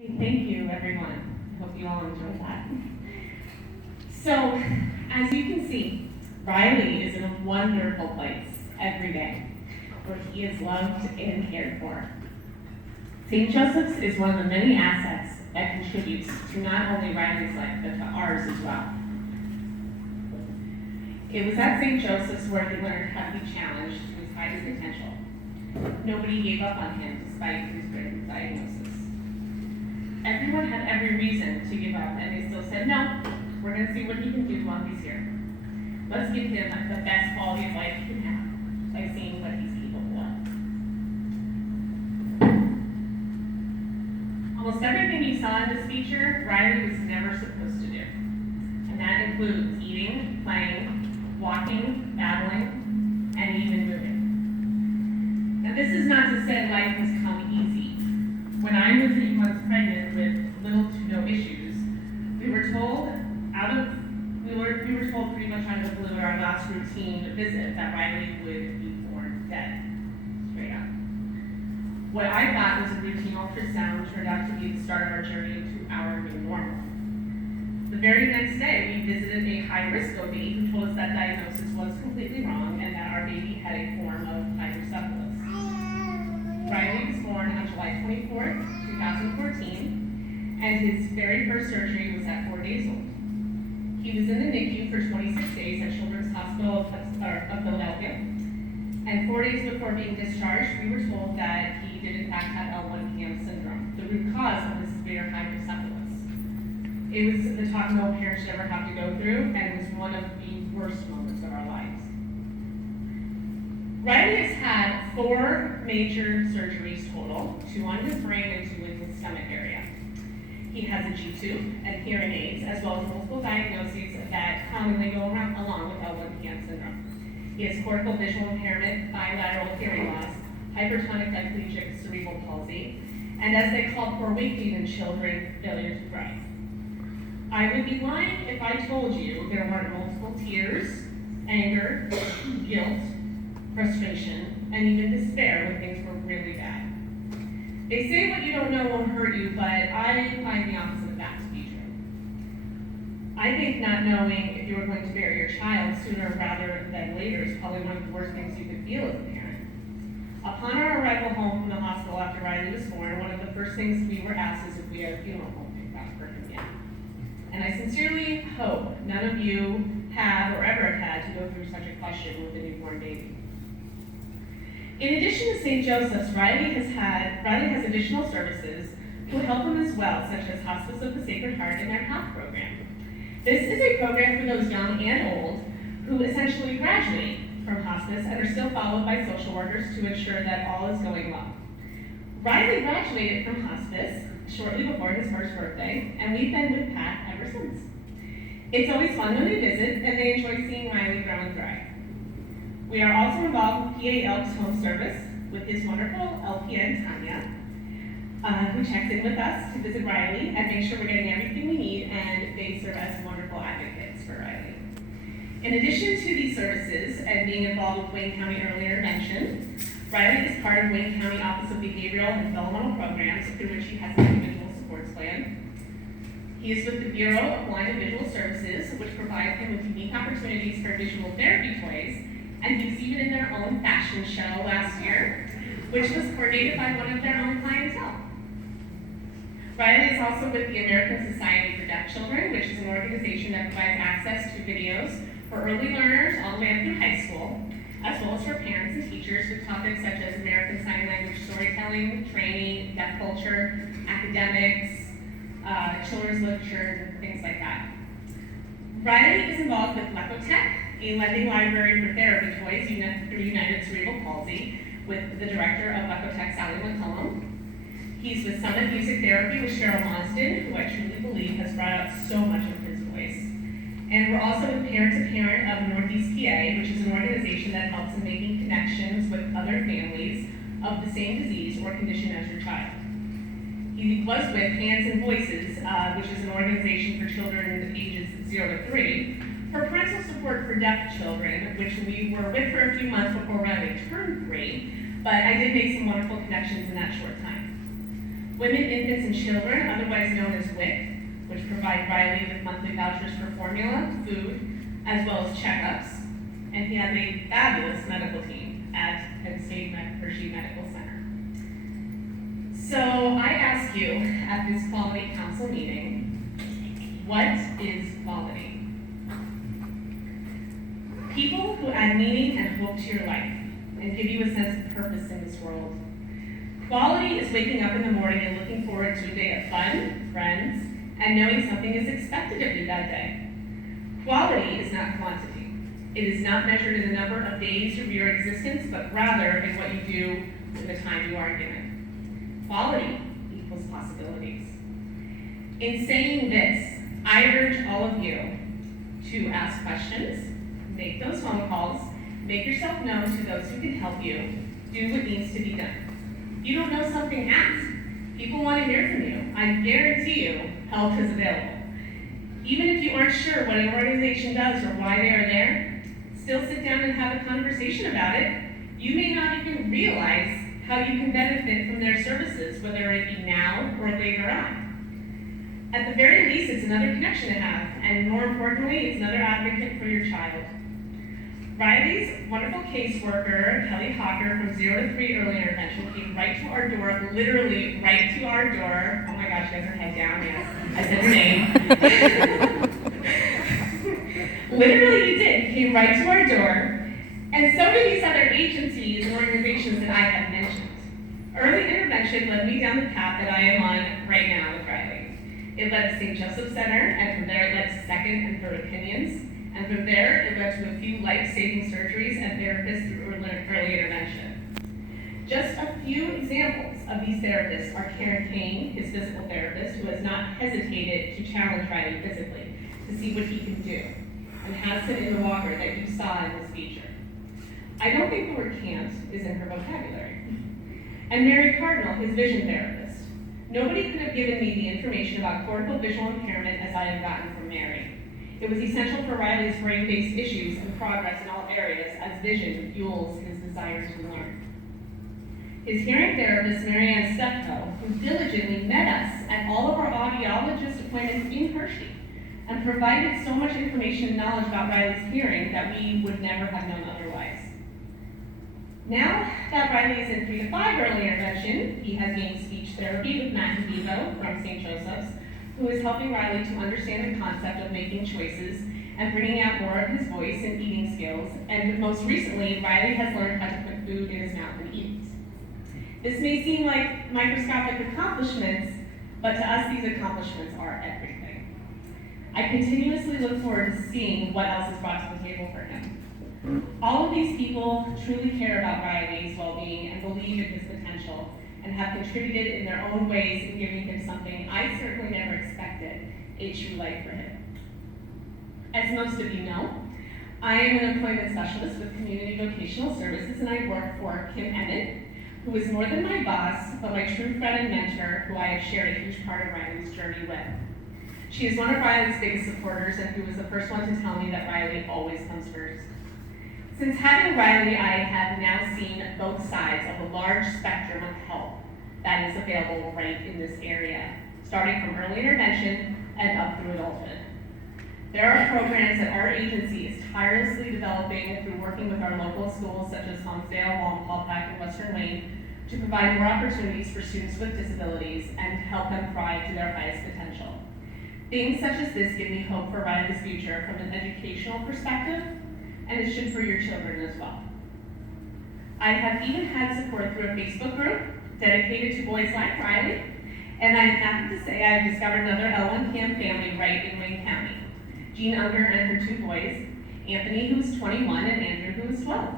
Thank you, everyone. Hope you all enjoyed that. So, as you can see, Riley is in a wonderful place every day, where he is loved and cared for. St. Joseph's is one of the many assets that contributes to not only Riley's life, but to ours as well. It was at St. Joseph's where he learned how to be challenged to his highest potential. Nobody gave up on him despite his grim diagnosis. Everyone had every reason to give up, and they still said, no, we're going to see what he can do while he's here. Let's give him the best quality of life he can have by seeing what he's capable of. Almost everything you saw in this feature, Riley was never supposed to do. And that includes eating, playing, walking, battling, and even moving. Now, this is not to say life has come easy. When I was 8 months pregnant with little to no issues, we were told pretty much out of the blue at our last routine visit that Riley would be born dead, straight up. What I thought was a routine ultrasound turned out to be the start of our journey to our new normal. The very next day, we visited a high-risk OB who told us that diagnosis was completely wrong and that our baby had a form of hydrocephalus. Riley was born on July 24th, 2014, and his very first surgery was at 4 days old. He was in the NICU for 26 days at Children's Hospital of Philadelphia, and 4 days before being discharged, we were told that he did in fact have L1-CAM syndrome, the root cause of the severe hydrocephalus. It was the talk no parent should ever have to go through, and it was one of the worst moments of our lives. Riley has had 4 major surgeries total, 2 on his brain and 2 in his stomach area. He has a G-tube and hearing aids, as well as multiple diagnoses that commonly go along with L1-CAM syndrome. He has cortical visual impairment, bilateral hearing loss, hypertonic diplegic cerebral palsy, and as they call poor weight gain in children, failure to thrive. I would be lying if I told you there weren't multiple tears, anger, guilt, frustration, and even despair when things were really bad. They say what you don't know won't hurt you, but I find the opposite of that to be true. I think not knowing if you were going to bury your child sooner rather than later is probably one of the worst things you could feel as a parent. Upon our arrival home from the hospital after Riley was born, one of the first things we were asked is if we had a funeral home picked out for him yet. And I sincerely hope none of you have or ever have had to go through such a question with a newborn baby. In addition to St. Joseph's, Riley has additional services who help him as well, such as Hospice of the Sacred Heart and their health program. This is a program for those young and old who essentially graduate from hospice and are still followed by social workers to ensure that all is going well. Riley graduated from hospice shortly before his first birthday, and we've been with Pat ever since. It's always fun when they visit, and they enjoy seeing Riley grow and thrive. We are also involved with PA Elks Home Service with his wonderful LPN, Tanya, who checks in with us to visit Riley and make sure we're getting everything we need, and they serve as wonderful advocates for Riley. In addition to these services and being involved with Wayne County earlier mentioned, Riley is part of Wayne County Office of Behavioral and Developmental Programs, through which he has an individual supports plan. He is with the Bureau of Blind and Visual Services, which provides him with unique opportunities for visual therapy toys, and he was even in their own fashion show last year, which was coordinated by one of their own clientele. Riley is also with the American Society for Deaf Children, which is an organization that provides access to videos for early learners all the way up through high school, as well as for parents and teachers with topics such as American Sign Language storytelling, training, deaf culture, academics, children's literature, and things like that. Riley is involved with Lecotech, a lending library for therapy toys through United Cerebral Palsy, with the director of Lecotech, Sally McCollum. He's with Summit Music Therapy with Cheryl Monston, who I truly believe has brought out so much of his voice. And we're also with Parent to Parent of Northeast PA, which is an organization that helps in making connections with other families of the same disease or condition as your child. He was with Hands and Voices, which is an organization for children ages 0 to 3, for parental support for deaf children, which we were with for a few months before Riley turned 3, but I did make some wonderful connections in that short time. Women, Infants, and Children, otherwise known as WIC, which provide Riley with monthly vouchers for formula, food, as well as checkups. And he has a fabulous medical team at Penn State Hershey Medical Center. So I ask you at this Quality Council meeting, what is quality? People who add meaning and hope to your life and give you a sense of purpose in this world. Quality is waking up in the morning and looking forward to a day of fun, friends, and knowing something is expected of you that day. Quality is not quantity. It is not measured in the number of days of your existence, but rather in what you do with the time you are given. Quality equals possibilities. In saying this, I urge all of you to ask questions, make those phone calls, make yourself known to those who can help you, do what needs to be done. If you don't know something, ask. People want to hear from you. I guarantee you, help is available. Even if you aren't sure what an organization does or why they are there, still sit down and have a conversation about it. You may not even realize how you can benefit from their services, whether it be now or later on. At the very least, it's another connection to have, and more importantly, it's another advocate for your child. Riley's wonderful caseworker, Kelly Hawker, from 0 to 3 early intervention, came right to our door, literally right to our door. Oh my gosh, she has her head down, yes. I said her name. Literally, he did. He came right to our door, and so did these other agencies and organizations that I have mentioned. Early intervention led me down the path that I am on right now with Riley. It led to St. Joseph Center, and from there it led to second and third opinions. And from there, it led to a few life-saving surgeries and therapists through early intervention. Just a few examples of these therapists are Karen Kane, his physical therapist, who has not hesitated to challenge Riley physically to see what he can do, and has him in the walker that you saw in this feature. I don't think the word can't is in her vocabulary. And Mary Cardinal, his vision therapist. Nobody could have given me the information about cortical visual impairment as I have gotten from Mary. It was essential for Riley's brain-based issues and progress in all areas, as vision fuels his desire to learn. His hearing therapist, Marianne Steptoe, who diligently met us at all of our audiologist appointments in Hershey, and provided so much information and knowledge about Riley's hearing that we would never have known otherwise. Now that Riley is in 3 to 5 early intervention, he has gained speech therapy with Matt and Vivo from St. Joseph's, who is helping Riley to understand the concept of making choices and bringing out more of his voice and eating skills. And most recently, Riley has learned how to put food in his mouth and eat. This may seem like microscopic accomplishments, but to us, these accomplishments are everything. I continuously look forward to seeing what else is brought to the table for him. All of these people truly care about Riley's well-being and believe in his potential, and have contributed in their own ways in giving him something I certainly never expected, a true life for him. As most of you know, I am an employment specialist with Community Vocational Services, and I work for Kim Emmett, who is more than my boss, but my true friend and mentor, who I have shared a huge part of Riley's journey with. She is one of Riley's biggest supporters, and who was the first one to tell me that Riley always comes first. Since having Riley, I have now seen both sides of a large spectrum of help that is available right in this area, starting from early intervention and up through adulthood. There are programs that our agency is tirelessly developing through working with our local schools such as Homesdale, Walpolpack, and Western Wayne to provide more opportunities for students with disabilities and help them thrive to their highest potential. Things such as this give me hope for Riley's future from an educational perspective, and it should for your children as well. I have even had support through a Facebook group dedicated to boys like Riley, and I'm happy to say I have discovered another L1 CAM family right in Wayne County. Jean Unger and her 2 boys, Anthony, who is 21, and Andrew, who is 12.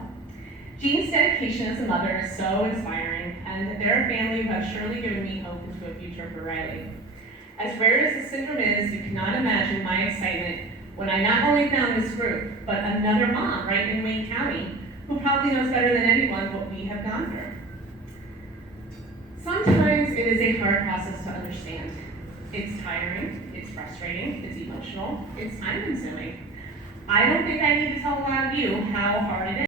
Jean's dedication as a mother is so inspiring, and they're a family who have surely given me hope into a future for Riley. As rare as the syndrome is, you cannot imagine my excitement when I not only found this group, but another mom right in Wayne County, who probably knows better than anyone what we have gone through. Sometimes it is a hard process to understand. It's tiring, it's frustrating, it's emotional, it's time-consuming. I don't think I need to tell a lot of you how hard it is.